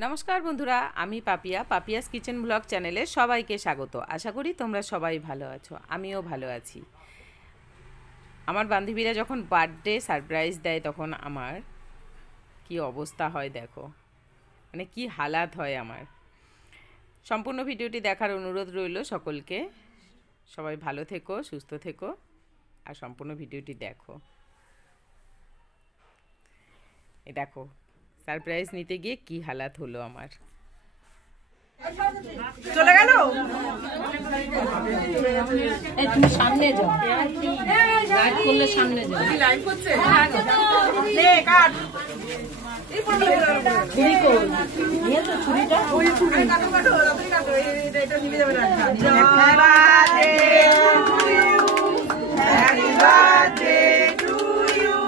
नमस्कार बंधुरा आमी पापिया पापियास किचेन ब्लग चैनेले सबाइके स्वागत। आशा करी तोमरा सबाई भालो आछो, आमिओ भालो आछि। आमार बान्धबीरा जखन बार्थडे सारप्राइज देय तखन आमार कि अवस्था हय देखो, माने कि हालात हय आमार। सम्पूर्ण भिडियोटी देखार अनुरोध रइल सकलके। सबाई भालो থেকো, सुस्थ থেকো और सम्पूर्ण भिडियोटी देखो। ए देखो सरप्राइज नीते गिये की हालात हलो आमार। चले गेलो ए तुम सामने जाओ, लाइव করলে সামনে যাও। কি লাইভ করছে নে কাট এই ফটো ছুরি কো নিয়ে তো ছুরিটা ওই ছুরি কাটো কাটো রাত্রি কাটো এটা নিয়ে যাবে না। Happy birthday to you,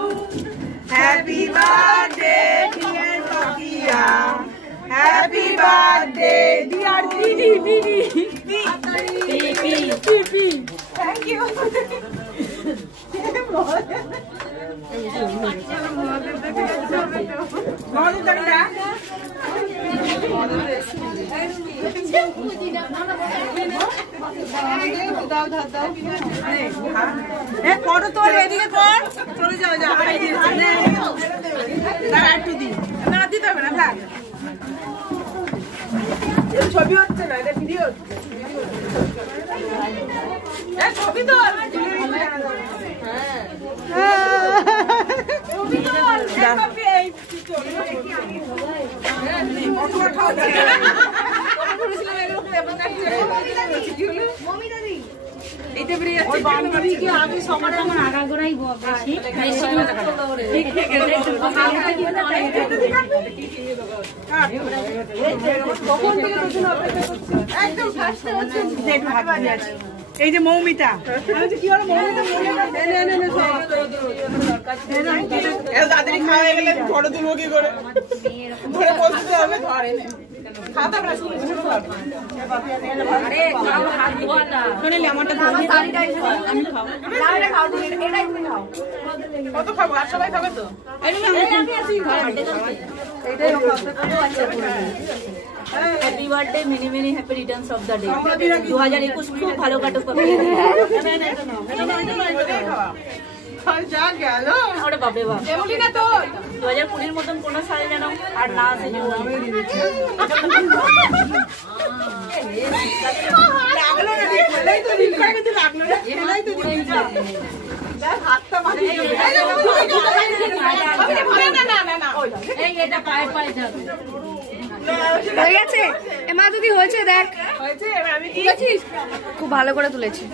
happy birthday dear Papiya, happy birthday dear দিদি দিদি পিপি থ্যাংক ইউ। ফটো তোল এদিকে কর, চলে যাও যা একটু দি না দিতে হবে না থাক। ছবি হচ্ছে না, এটা ভিডিও হচ্ছে। ছবি তো এই যে মৌমিতা কি হলো, তাড়াতাড়ি খাওয়া হয়ে গেলে ফটো তুলবো কি করে, ধরে বসতে হবে। কত খাবো আর সবাই খাবে তো? Happy birthday, many many happy Returns of the day. 2021 খুব ভালো কাটুক। যা গেল ওরে বাপরে বাপ, 2020 মতন কোন সাল যেন আর না আসে। লাগলো না, খেলাই তো দিন করে কিন্তু লাগলো না, খেলাই তো দিন হাতটা মারি না না না না এই এটা পায়ে পায়ে যাবে। হয়ে গেছে এ মা দিদি, হয়েছে দেখ, হয়েছে। এবার আমি তুলেছিস, খুব ভালো করে তুলেছি।